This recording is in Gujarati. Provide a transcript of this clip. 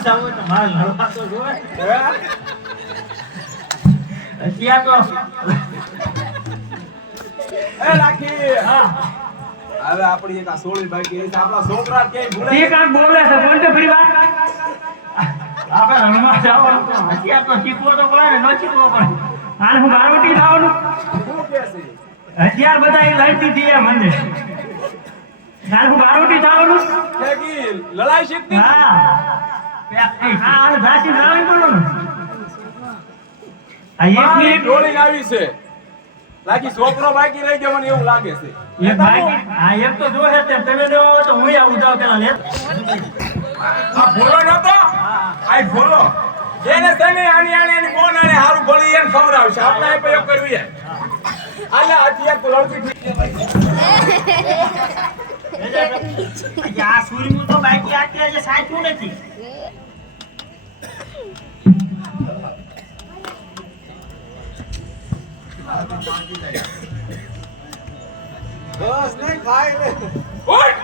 તમાશા હોય તો મારે લડવા તો જોવે ત્યાં તો એ રાખી હા હવે આપણી એક આ સોળી બાકી છે આપણા છોકરા ક્યાંય ભૂલે તે કાંક બોલે છે બોલ તો ફરી વાર આપણે રણમાં જવાનું તો હથિયાર તો શીખવો તો પડે ને ન શીખવો પડે હાલ હું બારવટી થવાનું શું કે છે હથિયાર બધા એ લઈ દીધી એ મને હાલ હું બારવટી થવાનું કે કી લડાઈ શીખતી હા હા ધાસી લડાઈ પડવાનું આ એક એક મિનિટ ડોળી આવી છે લાગી છોકરો બાકી રહી ગયો મને એવું લાગે છે એક ભાઈ આ એક તો જો છે તમે દેવો હોય તો હું આવું જાવ પેલા લે આ ભોલો નતો આઈ ભોલો જેને તને આની એની કોણ આને હારું ભળી એને ખબર આવશે આપણે આ પ્રયોગ કરવી છે આલા હથિયાર તો લડકી આ સૂર્યનું તો બાકી અત્યારે સાચું નથી બસ નહીં ખાઈ લે ઉઠ